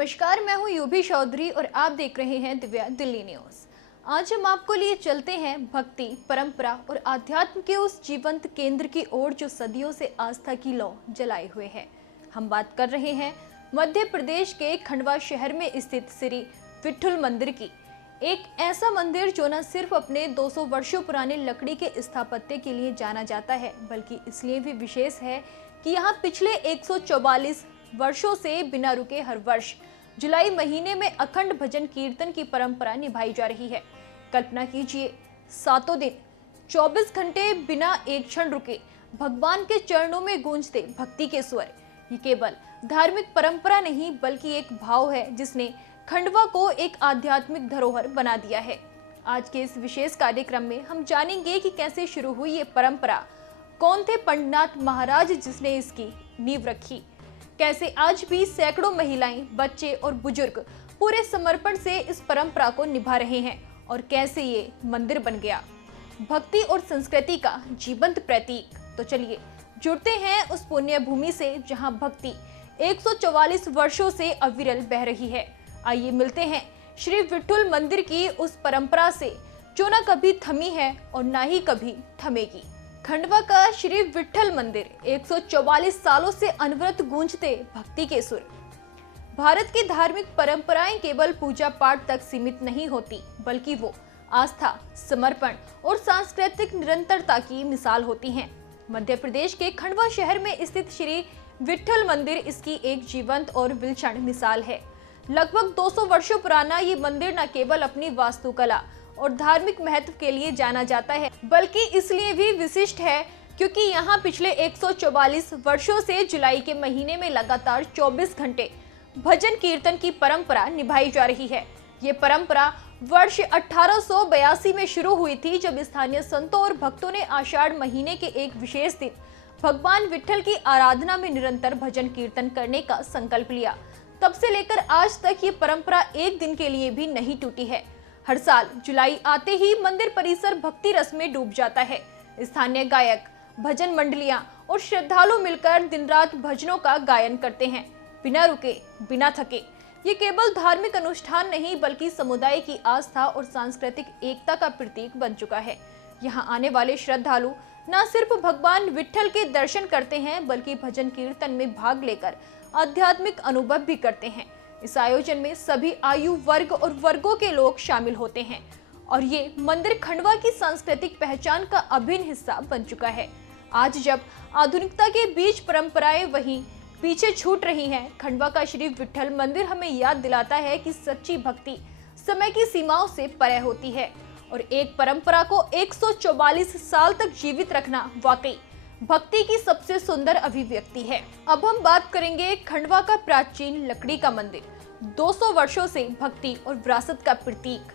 नमस्कार, मैं हूं यूभी चौधरी और आप देख रहे हैं दिव्या दिल्ली न्यूज। आज हम आपको लिए चलते हैं भक्ति, परंपरा और आध्यात्म के उस जीवंत केंद्र की ओर जो सदियों से आस्था की लौ जलाए हुए है। हम बात कर रहे हैं मध्य प्रदेश के खंडवा शहर में स्थित श्री विठल मंदिर की। एक ऐसा मंदिर जो न सिर्फ अपने 200 वर्षों पुराने लकड़ी के स्थापत्य के लिए जाना जाता है, बल्कि इसलिए भी विशेष है कि यहाँ पिछले 144 वर्षों से बिना रुके हर वर्ष जुलाई महीने में अखंड भजन कीर्तन की परंपरा निभाई जा रही है। कल्पना कीजिए, सातों दिन 24 घंटे बिना एक क्षण रुके भगवान के चरणों में गूंजते भक्ति के स्वर। ये केवल धार्मिक परंपरा नहीं बल्कि एक भाव है जिसने खंडवा को एक आध्यात्मिक धरोहर बना दिया है। आज के इस विशेष कार्यक्रम में हम जानेंगे कि कैसे शुरू हुई ये परंपरा, कौन थे पंडितनाथ महाराज जिसने इसकी नींव रखी, कैसे आज भी सैकड़ों महिलाएं, बच्चे और बुजुर्ग पूरे समर्पण से इस परंपरा को निभा रहे हैं और कैसे ये मंदिर बन गया भक्ति और संस्कृति का जीवंत प्रतीक। तो चलिए जुड़ते हैं उस पुण्य भूमि से जहां भक्ति 144 वर्षों से अविरल बह रही है। आइए मिलते हैं श्री विठल मंदिर की उस परंपरा से जो न कभी थमी है और ना ही कभी थमेगी। खंडवा का श्री विठल मंदिर 144 सालों से अनवरत गूंजते भक्ति के सुर। भारत की धार्मिक परंपराएं केवल पूजा पाठ तक सीमित नहीं होती, बल्कि वो आस्था, समर्पण और सांस्कृतिक निरंतरता की मिसाल होती हैं। मध्य प्रदेश के खंडवा शहर में स्थित श्री विठल मंदिर इसकी एक जीवंत और विलक्षण मिसाल है। लगभग 200 वर्षों पुराना ये मंदिर न केवल अपनी वास्तुकला और धार्मिक महत्व के लिए जाना जाता है, बल्कि इसलिए भी विशिष्ट है क्योंकि यहाँ पिछले 144 वर्षों से जुलाई के महीने में लगातार 24 घंटे भजन कीर्तन की परंपरा निभाई जा रही है। ये परंपरा वर्ष 1882 में शुरू हुई थी, जब स्थानीय संतों और भक्तों ने आषाढ़ महीने के एक विशेष दिन भगवान विठल की आराधना में निरंतर भजन कीर्तन करने का संकल्प लिया। तब से लेकर आज तक ये परंपरा एक दिन के लिए भी नहीं टूटी है। हर साल जुलाई आते ही मंदिर परिसर भक्ति रस में डूब जाता है। स्थानीय गायक, भजन मंडलियां और श्रद्धालु मिलकर दिन रात भजनों का गायन करते हैं, बिना रुके, बिना थके। ये केवल धार्मिक अनुष्ठान नहीं बल्कि समुदाय की आस्था और सांस्कृतिक एकता का प्रतीक बन चुका है। यहाँ आने वाले श्रद्धालु न सिर्फ भगवान विठल के दर्शन करते हैं बल्कि भजन कीर्तन में भाग लेकर आध्यात्मिक अनुभव भी करते हैं। इस आयोजन में सभी आयु वर्ग और वर्गों के लोग शामिल होते हैं और ये मंदिर खंडवा की सांस्कृतिक पहचान का अभिन्न हिस्सा बन चुका है। आज जब आधुनिकता के बीच परंपराएं वहीं पीछे छूट रही हैं, खंडवा का श्री विठल मंदिर हमें याद दिलाता है कि सच्ची भक्ति समय की सीमाओं से परे होती है और एक परंपरा को 144 साल तक जीवित रखना वाकई भक्ति की सबसे सुंदर अभिव्यक्ति है। अब हम बात करेंगे खंडवा का प्राचीन लकड़ी का मंदिर, 200 वर्षों से भक्ति और विरासत का प्रतीक।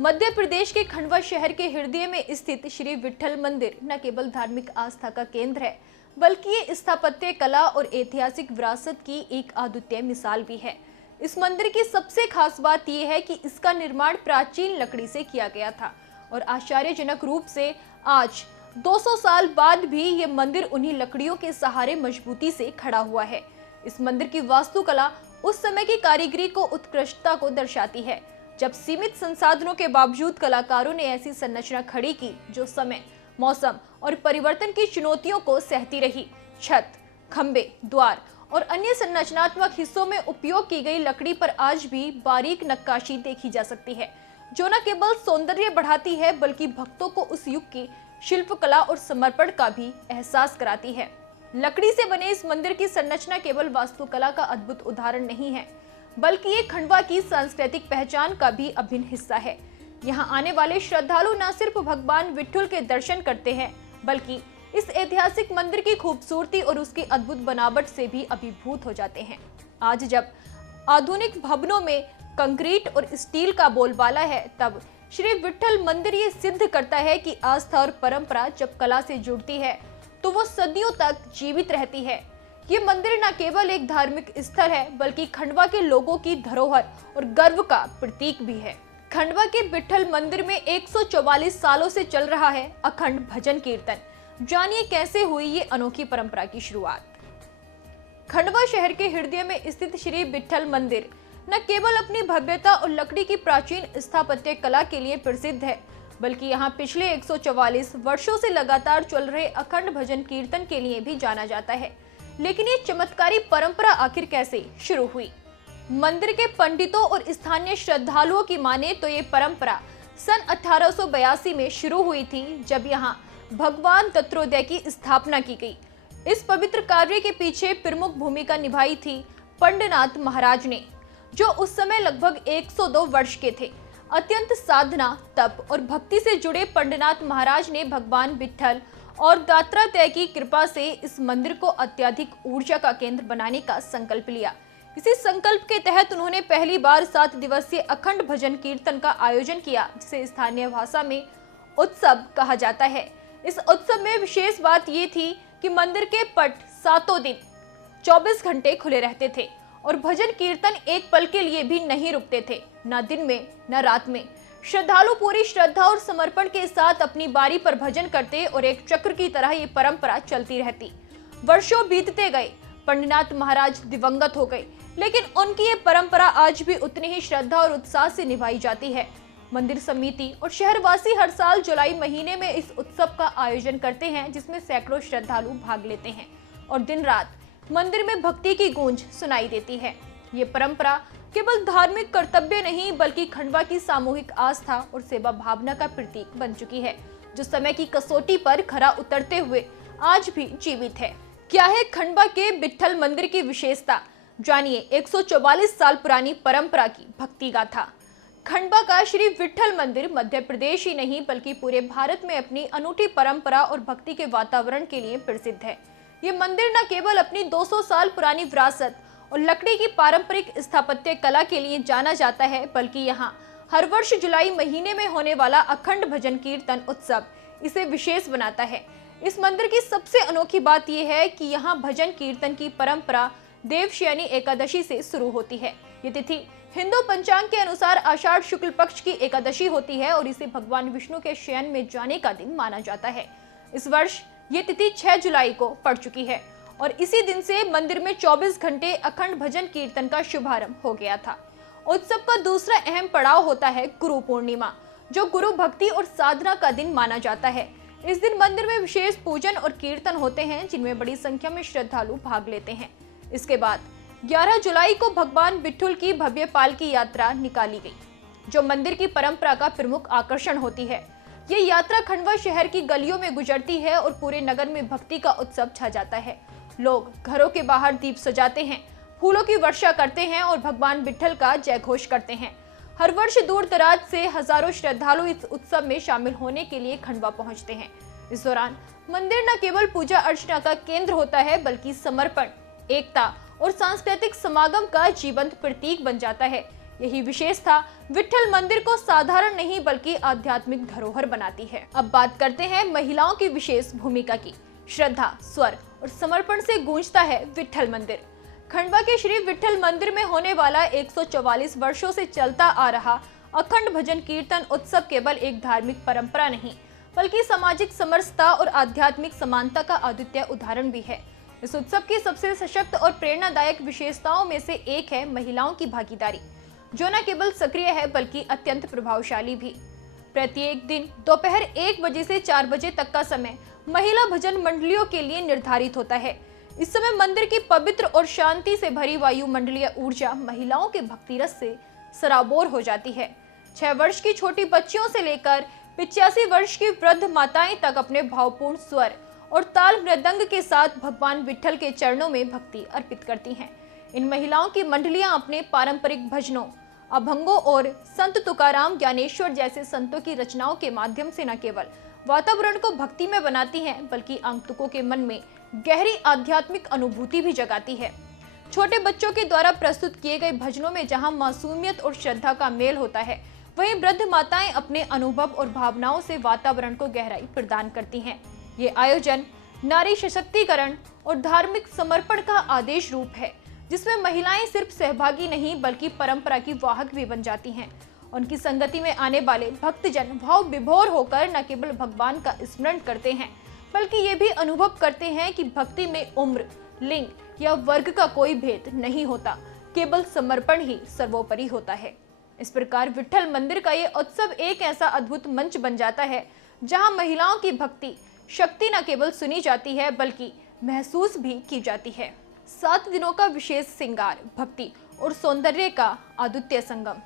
मध्य प्रदेश के खंडवा शहर के हृदय में स्थित श्री विठल मंदिर न केवल धार्मिक आस्था का केंद्र है, बल्कि ये स्थापत्य कला और ऐतिहासिक विरासत की एक अद्वितीय मिसाल भी है। इस मंदिर की सबसे खास बात यह है कि इसका निर्माण प्राचीन लकड़ी से किया गया था और आश्चर्यजनक रूप से आज 200 साल बाद भी ये मंदिर उन्हीं लकड़ियों के सहारे मजबूती से खड़ा हुआ है। इस मंदिर की वास्तुकला उस समय की कारीगरी को उत्कृष्टता को दर्शाती है, जब सीमित संसाधनों के बावजूद कलाकारों ने ऐसी संरचना खड़ी की जो समय, मौसम और परिवर्तन की चुनौतियों को सहती रही। छत, खंबे, द्वार और अन्य संरचनात्मक हिस्सों में उपयोग की गई लकड़ी पर आज भी बारीक नक्काशी देखी जा सकती है, जो न केवल सौंदर्य बढ़ाती है बल्कि भक्तों को उस युग की शिल्पकला और समर्पण का भी एहसास कराती है। लकड़ी से बने इस मंदिर की संरचना केवल वास्तुकला का अद्भुत उदाहरण नहीं है, बल्कि ये खंडवा की सांस्कृतिक पहचान का भी अभिन्न हिस्सा है। यहाँ आने वाले श्रद्धालु न सिर्फ भगवान विठल के दर्शन करते हैं बल्कि इस ऐतिहासिक मंदिर की खूबसूरती और उसकी अद्भुत बनावट से भी अभिभूत हो जाते हैं। आज जब आधुनिक भवनों में कंक्रीट और स्टील का बोलबाला है, तब श्री विठल मंदिर ये सिद्ध करता है कि आस्था और परंपरा जब कला से जुड़ती है तो वो सदियों तक जीवित रहती है। ये मंदिर न केवल एक धार्मिक स्थल है बल्कि खंडवा के लोगों की धरोहर और गर्व का प्रतीक भी है। खंडवा के विठल मंदिर में 144 सालों से चल रहा है अखंड भजन कीर्तन। जानिए कैसे हुई ये अनोखी परंपरा की शुरुआत। खंडवा शहर के हृदय में स्थित श्री विठल मंदिर न केवल अपनी भव्यता और लकड़ी की प्राचीन स्थापत्य कला के लिए प्रसिद्ध है, बल्कि यहाँ पिछले 144 वर्षों से लगातार चल रहे अखंड भजन कीर्तन के लिए भी जाना जाता है। लेकिन ये चमत्कारी परंपरा आखिर कैसे शुरू हुई? मंदिर के पंडितों और स्थानीय श्रद्धालुओं की माने तो ये परंपरा सन 1882 में शुरू हुई थी, जब यहाँ भगवान दत्तात्रेय की स्थापना की गई। इस पवित्र कार्य के पीछे प्रमुख भूमिका निभाई थी पंडनाथ महाराज ने, जो उस समय लगभग 102 वर्ष के थे। अत्यंत साधना, तप और भक्ति से जुड़े पंडनाथ महाराज ने भगवान विट्ठल और दत्तात्रेय की कृपा से इस मंदिर को अत्यधिक ऊर्जा का केंद्र बनाने का संकल्प लिया। इसी संकल्प के तहत उन्होंने पहली बार 7 दिवसीय अखंड भजन कीर्तन का आयोजन किया, जिसे स्थानीय भाषा में उत्सव कहा जाता है। इस उत्सव में विशेष बात ये थी कि मंदिर के पट 7 दिन 24 घंटे खुले रहते थे और भजन कीर्तन एक पल के लिए भी नहीं रुकते थे, न दिन में न रात में। श्रद्धालु पूरी श्रद्धा और समर्पण के साथ अपनी बारी पर भजन करते और एक चक्र की तरह ये परंपरा चलती रहती। वर्षों बीतते गए, पंडनाथ महाराज दिवंगत हो गए, लेकिन उनकी ये परंपरा आज भी उतनी ही श्रद्धा और उत्साह से निभाई जाती है। मंदिर समिति और शहरवासी हर साल जुलाई महीने में इस उत्सव का आयोजन करते हैं, जिसमें सैकड़ों श्रद्धालु भाग लेते हैं और दिन रात मंदिर में भक्ति की गूंज सुनाई देती है। ये परंपरा केवल धार्मिक कर्तव्य नहीं, बल्कि खंडवा की सामूहिक आस्था और सेवा भावना का प्रतीक बन चुकी है, जो समय की कसौटी पर खरा उतरते हुए आज भी जीवित है। क्या है खंडवा के विट्ठल मंदिर की विशेषता? जानिए 144 साल पुरानी परंपरा की भक्ति गाथा। खंडवा का श्री विट्ठल मंदिर मध्य प्रदेश ही नहीं, बल्कि पूरे भारत में अपनी अनूठी परंपरा और भक्ति के वातावरण के लिए प्रसिद्ध है। ये मंदिर न केवल अपनी 200 साल पुरानी विरासत और लकड़ी की पारंपरिक स्थापत्य कला के लिए जाना जाता है, बल्कि यहाँ हर वर्ष जुलाई महीने में होने वाला अखंड भजन कीर्तन उत्सव इसे विशेष बनाता है। इस मंदिर की सबसे अनोखी बात यह है कि यहाँ भजन कीर्तन की परंपरा देवशयनी एकादशी से शुरू होती है। ये तिथि हिंदू पंचांग के अनुसार आषाढ़ शुक्ल पक्ष की एकादशी होती है और इसे भगवान विष्णु के शयन में जाने का दिन माना जाता है। इस वर्ष ये तिथि 6 जुलाई को पड़ चुकी है और इसी दिन से मंदिर में 24 घंटे अखंड भजन कीर्तन का शुभारंभ हो गया था। उत्सव का दूसरा अहम पड़ाव होता है गुरु पूर्णिमा, जो गुरु भक्ति और साधना का दिन माना जाता है। इस दिन मंदिर में विशेष पूजन और कीर्तन होते हैं, जिनमें बड़ी संख्या में श्रद्धालु भाग लेते हैं। इसके बाद 11 जुलाई को भगवान विट्ठल की भव्य पालकी यात्रा निकाली गई, जो मंदिर की परंपरा का प्रमुख आकर्षण होती है। ये यात्रा खंडवा शहर की गलियों में गुजरती है और पूरे नगर में भक्ति का उत्सव छा जाता है। लोग घरों के बाहर दीप सजाते हैं, फूलों की वर्षा करते हैं और भगवान विट्ठल का जय घोष करते हैं। हर वर्ष दूर दराज से हजारों श्रद्धालु इस उत्सव में शामिल होने के लिए खंडवा पहुंचते हैं। इस दौरान मंदिर न केवल पूजा अर्चना का केंद्र होता है, बल्कि समर्पण, एकता और सांस्कृतिक समागम का जीवंत प्रतीक बन जाता है। यही विशेषता विट्ठल मंदिर को साधारण नहीं, बल्कि आध्यात्मिक धरोहर बनाती है। अब बात करते हैं महिलाओं की विशेष भूमिका की। श्रद्धा, स्वर और समर्पण से गूंजता है विट्ठल मंदिर। खंडवा के श्री विट्ठल मंदिर में होने वाला 144 वर्षों से चलता आ रहा अखंड भजन कीर्तन उत्सव केवल एक धार्मिक परंपरा नहीं, बल्कि सामाजिक समरसता और आध्यात्मिक समानता का अद्वितीय उदाहरण भी है। इस उत्सव की सबसे सशक्त और प्रेरणादायक विशेषताओं में से एक है महिलाओं की भागीदारी, जो न केवल सक्रिय है बल्कि अत्यंत प्रभावशाली भी। प्रत्येक दिन दोपहर 1 बजे से 4 बजे तक का समय महिला भजन मंडलियों के लिए निर्धारित होता है। इस समय मंदिर की पवित्र और शांति से भरी वायुमंडलीय ऊर्जा महिलाओं के भक्ति रस से सराबोर हो जाती है। 6 वर्ष की छोटी बच्चियों से लेकर 85 वर्ष की वृद्ध माताएं तक अपने भावपूर्ण स्वर और ताल मृदंग के साथ भगवान विट्ठल के चरणों में भक्ति अर्पित करती हैं। इन महिलाओं की मंडलियां अपने पारंपरिक भजनों, अभंगों और संत तुकाराम, ज्ञानेश्वर जैसे संतों की रचनाओं के माध्यम से न केवल वातावरण को भक्ति में बनाती हैं, बल्कि आगंतुकों के मन में गहरी आध्यात्मिक अनुभूति भी जगाती है। छोटे बच्चों के द्वारा प्रस्तुत किए गए भजनों में जहां मासूमियत और श्रद्धा का मेल होता है, वहीं वृद्ध माताएं अपने अनुभव और भावनाओं से वातावरण को गहराई प्रदान करती हैं। ये आयोजन नारी सशक्तिकरण और धार्मिक समर्पण का आदेश रूप है, जिसमें महिलाएं सिर्फ सहभागी नहीं बल्कि परंपरा की वाहक भी बन जाती हैं। उनकी संगति में आने वाले भक्तजन भाव विभोर होकर न केवल भगवान का स्मरण करते हैं, बल्कि ये भी अनुभव करते हैं कि भक्ति में उम्र, लिंग या वर्ग का कोई भेद नहीं होता। केवल समर्पण ही सर्वोपरि होता है। इस प्रकार विट्ठल मंदिर का ये उत्सव एक ऐसा अद्भुत मंच बन जाता है जहां महिलाओं की भक्ति शक्ति न केवल सुनी जाती है बल्कि महसूस भी की जाती है। 7 दिनों का विशेष श्रृंगार, भक्ति और सौंदर्य का अद्वितीय संगम।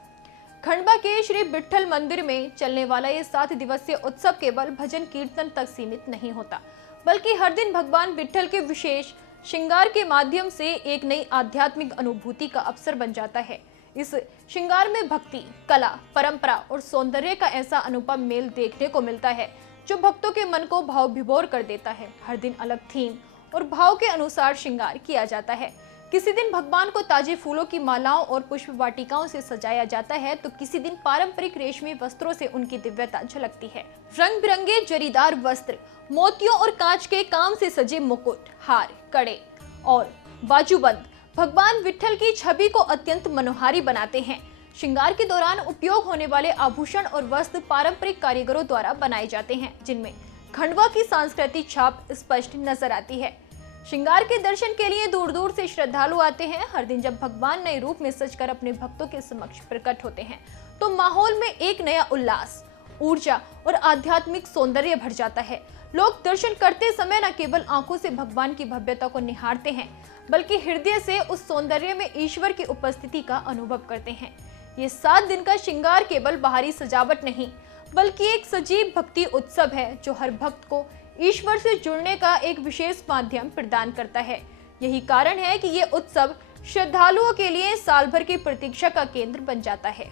खंडवा के श्री विट्ठल मंदिर में चलने वाला ये 7 दिवसीय उत्सव केवल भजन कीर्तन तक सीमित नहीं होता, बल्कि हर दिन भगवान विट्ठल के विशेष श्रृंगार के माध्यम से एक नई आध्यात्मिक अनुभूति का अवसर बन जाता है। इस श्रृंगार में भक्ति, कला, परंपरा और सौंदर्य का ऐसा अनुपम मेल देखने को मिलता है जो भक्तों के मन को भाव विभोर कर देता है। हर दिन अलग थीम और भाव के अनुसार श्रृंगार किया जाता है। किसी दिन भगवान को ताजे फूलों की मालाओं और पुष्प वाटिकाओं से सजाया जाता है तो किसी दिन पारंपरिक रेशमी वस्त्रों से उनकी दिव्यता झलकती है। रंग बिरंगे जरीदार वस्त्र, मोतियों और कांच के काम से सजे मुकुट, हार, कड़े और बाजूबंद भगवान विट्ठल की छवि को अत्यंत मनोहारी बनाते हैं। श्रृंगार के दौरान उपयोग होने वाले आभूषण और वस्त्र पारंपरिक कारीगरों द्वारा बनाए जाते हैं, जिनमें खंडवा की सांस्कृतिक छाप स्पष्ट नजर आती है। श्रृंगार के दर्शन के लिए दूर दूर से श्रद्धालु आते हैं। हर दिन जब भगवान नए रूप में सजकर अपने भक्तों के समक्ष प्रकट होते हैं तो माहौल में एक नया उल्लास, ऊर्जा और आध्यात्मिक सौंदर्य भर जाता है। लोग दर्शन करते समय न केवल आंखों से भगवान की भव्यता को निहारते हैं बल्कि हृदय से उस सौंदर्य में ईश्वर की उपस्थिति का अनुभव करते हैं। ये 7 दिन का श्रृंगार केवल बाहरी सजावट नहीं बल्कि एक सजीव भक्ति उत्सव है जो हर भक्त को ईश्वर से जुड़ने का एक विशेष माध्यम प्रदान करता है। यही कारण है कि ये उत्सव श्रद्धालुओं के लिए साल भर की प्रतीक्षा का केंद्र बन जाता है।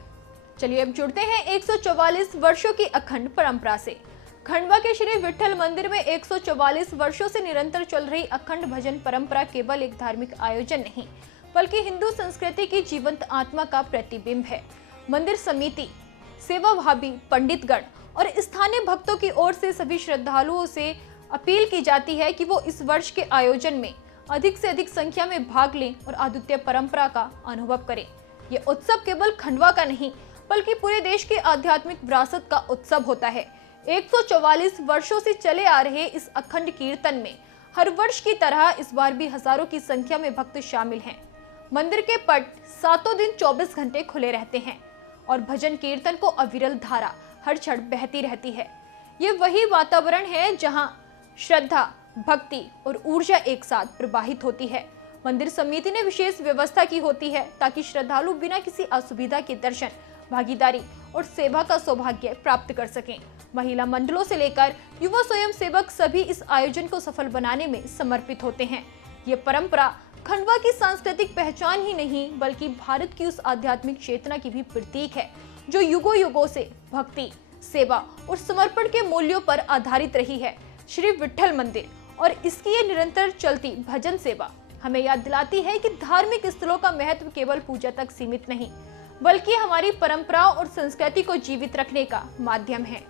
चलिए अब जुड़ते हैं 144 वर्षों की अखंड परंपरा से। खंडवा के श्री विट्ठल मंदिर में 144 वर्षों से निरंतर चल रही अखंड भजन परंपरा केवल एक धार्मिक आयोजन नहीं बल्कि हिंदू संस्कृति की जीवंत आत्मा का प्रतिबिंब है। मंदिर समिति, सेवाभावी पंडितगण और स्थानीय भक्तों की ओर से सभी श्रद्धालुओं से अपील की जाती है कि वो इस वर्ष के आयोजन में अधिक से अधिक संख्या में भाग लें और अद्वितीय परंपरा का अनुभव करें। ये उत्सव केवल खंडवा का नहीं बल्कि पूरे देश की आध्यात्मिक विरासत का उत्सव होता है। 144 वर्षों से चले आ रहे इस अखंड कीर्तन में हर वर्ष की तरह इस बार भी हजारों की संख्या में भक्त शामिल हैं। मंदिर के पट 7 दिन 24 घंटे खुले रहते हैं और भजन कीर्तन को अविरल धारा हर क्षण बहती रहती है। ये वही वातावरण है जहां श्रद्धा, भक्ति और ऊर्जा एक साथ प्रवाहित होती है। मंदिर समिति ने विशेष व्यवस्था की होती है ताकि श्रद्धालु बिना किसी असुविधा के दर्शन, भागीदारी और सेवा का सौभाग्य प्राप्त कर सकें। महिला मंडलों से लेकर युवा स्वयं सेवक सभी इस आयोजन को सफल बनाने में समर्पित होते हैं। ये परंपरा खंडवा की सांस्कृतिक पहचान ही नहीं बल्कि भारत की उस आध्यात्मिक चेतना की भी प्रतीक है जो युगों युगों से भक्ति, सेवा और समर्पण के मूल्यों पर आधारित रही है। श्री विट्ठल मंदिर और इसकी ये निरंतर चलती भजन सेवा हमें याद दिलाती है कि धार्मिक स्थलों का महत्व केवल पूजा तक सीमित नहीं बल्कि हमारी परंपराओं और संस्कृति को जीवित रखने का माध्यम है।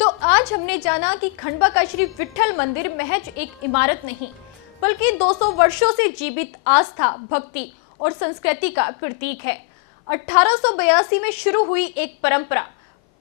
तो आज हमने जाना कि खंडवा का श्री विट्ठल मंदिर महज एक इमारत नहीं बल्कि 200 वर्षों से जीवित आस्था, भक्ति और संस्कृति का प्रतीक है। 1882 में शुरू हुई एक परंपरा,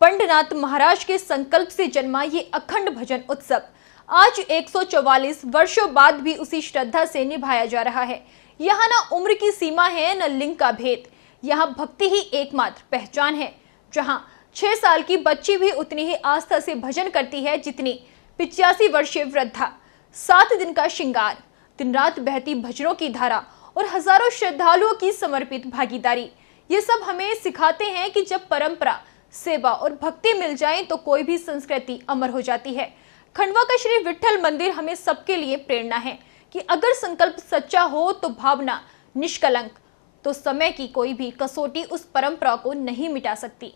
पंडनाथ महाराज के संकल्प से जन्मा ये अखंड भजन उत्सव आज 144 वर्षों बाद भी उसी श्रद्धा से निभाया जा रहा है। यहाँ न उम्र की सीमा है, न लिंग का भेद। यहाँ भक्ति ही एकमात्र पहचान है। जहाँ 6 साल की बच्ची भी उतनी ही आस्था से भजन करती है जितनी 85 वर्षीय वृद्धा। 7 दिन का श्रृंगार, दिन रात बहती भजनों की धारा और हजारों श्रद्धालुओं की समर्पित भागीदारी, ये सब हमें सिखाते हैं कि जब परंपरा, सेवा और भक्ति मिल जाए तो कोई भी संस्कृति अमर हो जाती है। खंडवा का श्री विट्ठल मंदिर हमें सबके लिए प्रेरणा है कि अगर संकल्प सच्चा हो तो भावना निष्कलंक, तो समय की कोई भी कसौटी उस परंपरा को नहीं मिटा सकती।